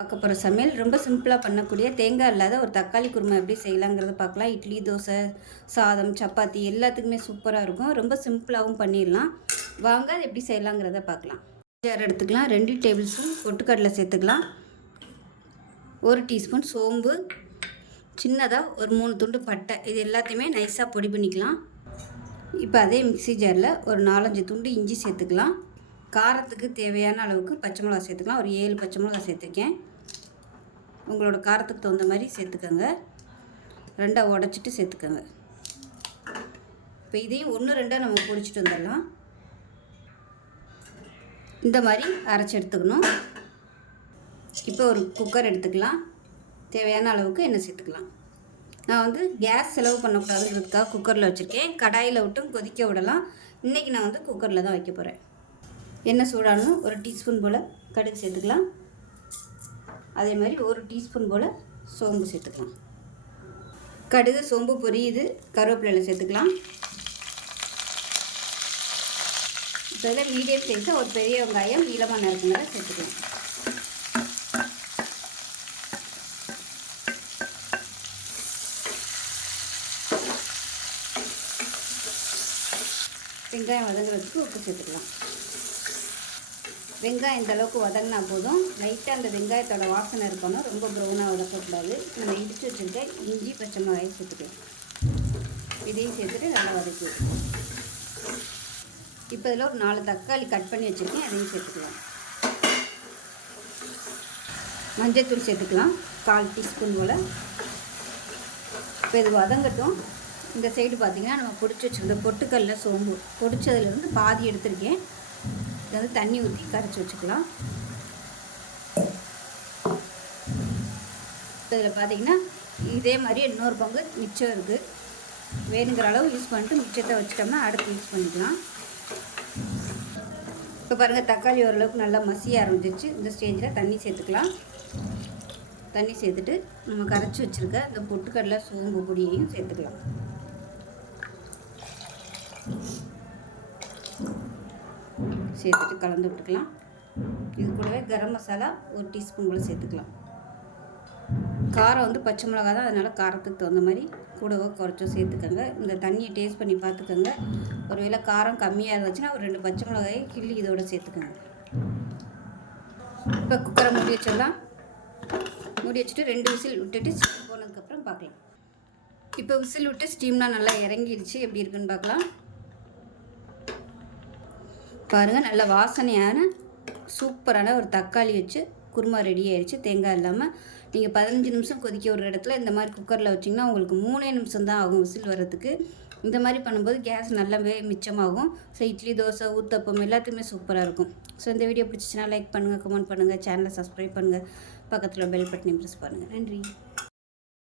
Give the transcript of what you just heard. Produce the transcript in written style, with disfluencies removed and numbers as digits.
பார்க்க போகிற சமையல் ரொம்ப சிம்பிளாக பண்ணக்கூடிய தேங்காய் இல்லாத ஒரு தக்காளி குருமா எப்படி செய்யலாங்கிறத பார்க்கலாம். இட்லி, தோசை, சாதம், சப்பாத்தி எல்லாத்துக்குமே சூப்பராக இருக்கும். ரொம்ப சிம்பிளாகவும் பண்ணிடலாம். வாங்க அது எப்படி செய்யலாங்கிறத பார்க்கலாம். ஜார் எடுத்துக்கலாம். 2 டேபிள் ஸ்பூன் பொட்டுக்கடலை சேர்த்துக்கலாம். 1 டீஸ்பூன் சோம்பு, சின்னதாக ஒரு 3 துண்டு பட்டை, இது எல்லாத்தையுமே நைஸாக பொடி பண்ணிக்கலாம். இப்போ அதே மிக்ஸி ஜாரில் ஒரு 4-5 துண்டு இஞ்சி சேர்த்துக்கலாம். காரத்துக்கு தேவையான அளவுக்கு பச்சை மிளகா சேர்த்துக்கலாம். ஒரு 7 பச்சை மிளகா சேர்த்துருக்கேன். உங்களோட காரத்துக்கு தகுந்த மாதிரி சேர்த்துக்கோங்க. 2 உடச்சிட்டு சேர்த்துக்கோங்க. இப்போ இதையும் 1-2 நம்ம பொடிச்சிட்டு வந்துடலாம். இந்த மாதிரி அரைச்சி எடுத்துக்கணும். இப்போ ஒரு குக்கர் எடுத்துக்கலாம். தேவையான அளவுக்கு எண்ணெய் சேர்த்துக்கலாம். நான் கேஸ் செலவு பண்ணக்கூடாதுங்கிறதுக்காக குக்கரில் வச்சுருக்கேன். கடாயில் விட்டும் கொதிக்க விடலாம். இன்றைக்கி நான் குக்கரில் தான் வைக்க போகிறேன். எண்ணெய் சூடானும் 1 டீஸ்பூன் போல் கடுகு சேர்த்துக்கலாம். அதே மாதிரி 1 டீஸ்பூன் போல் சோம்பு சேர்த்துக்கலாம். கடுகு சோம்பு பொரியுது. கருவேப்பிலையில் சேர்த்துக்கலாம். இப்போ இதில் மீடியம் சைஸாக ஒரு பெரிய வெங்காயம் நீளமாக நறுக்குனதை சேர்த்துக்கலாம். வெங்காயம் வதங்குறதுக்கு உப்பு சேர்த்துக்கலாம். வெங்காயம் இந்த அளவுக்கு வதங்கினா போதும். லைட்டாக அந்த வெங்காயத்தோட வாசனை இருக்கணும். ரொம்ப ப்ரௌனாக வதக்கக்கூடாது. நம்ம இடித்து வச்சுருக்க இஞ்சி பச்சை மிளகாயை சேர்த்துக்கலாம். இதையும் சேர்த்துட்டு நல்லா வதக்கிடுவோம். இப்போ இதில் ஒரு 4 தக்காளி கட் பண்ணி வச்சுருக்கேன். அதையும் சேர்த்துக்கலாம். மஞ்சள்தூள் சேர்த்துக்கலாம். 1/4 டீஸ்பூன் போல். இப்போ இது வதங்கட்டும். இந்த சைடு பார்த்திங்கன்னா நம்ம பொடிச்சு வச்சுருந்த பொட்டுக்கல்ல சோம்பு பொடிச்சதுலேருந்து பாதி எடுத்திருக்கேன். இதை தண்ணி ஊற்றி கரைச்சி வச்சுக்கலாம். இதில் பார்த்திங்கன்னா இதே மாதிரி இன்னொரு பங்கு மிச்சம் இருக்குது. வேணுங்கிற அளவு யூஸ் பண்ணிட்டு மிச்சத்தை வச்சிட்டோம்னா அடுத்து யூஸ் பண்ணிக்கலாம். இப்போ பாருங்கள் தக்காளி ஓரளவுக்கு நல்லா மசிய ஆரம்பிச்சிச்சு. இந்த ஸ்டேஜில் தண்ணி சேர்த்துக்கலாம். தண்ணி சேர்த்துட்டு நம்ம கரைச்சி வச்சுருக்க இந்த பொட்டுக்கடலை சோம்பு பொடியையும் சேர்த்துக்கலாம். சேர்த்துட்டு கலந்து விட்டுக்கலாம். இது கூடவே கரம் மசாலா 1 டீஸ்பூன் போல் சேர்த்துக்கலாம். காரம் பச்சை மிளகா தான், அதனால் காரத்துக்கு தகுந்த மாதிரி கூடவோ குறைச்சோ சேர்த்துக்கோங்க. இந்த தண்ணியை டேஸ்ட் பண்ணி பார்த்துக்கோங்க. ஒருவேளை காரம் கம்மியாக இருந்துச்சுன்னா ஒரு 2 பச்சை மிளகாயை கிள்ளி இதோட சேர்த்துக்கோங்க. இப்போ குக்கரை மூடி வச்சிடலாம். மூடி வச்சுட்டு 2 விசில் விட்டுட்டு ஸ்டீம் போனதுக்கப்புறம் பார்க்கலாம். இப்போ விசில் விட்டு ஸ்டீம்லாம் நல்லா இறங்கிடுச்சு. எப்படி இருக்குன்னு பார்க்கலாம். பாருங்கள், நல்ல வாசனையான சூப்பரான ஒரு தக்காளி வச்சு குருமா ரெடி ஆயிடுச்சு. தேங்காய் இல்லாமல் நீங்கள் 15 நிமிஷம் கொதிக்க ஒரு இடத்துல இந்த மாதிரி குக்கரில் வச்சிங்கன்னா உங்களுக்கு 3 நிமிஷம் தான் ஆகும் விசில் வர்றதுக்கு. இந்த மாதிரி பண்ணும்போது கேஸ் நல்லாவே மிச்சமாகும். ஸோ இட்லி, தோசை, ஊத்தப்பம் எல்லாத்துக்குமே சூப்பராக இருக்கும். ஸோ இந்த வீடியோ பிடிச்சிச்சின்னா லைக் பண்ணுங்கள், கமெண்ட் பண்ணுங்கள், சேனலை சப்ஸ்கிரைப் பண்ணுங்கள், பக்கத்தில் பெல் பட்டனை ப்ரெஸ் பண்ணுங்கள். நன்றி.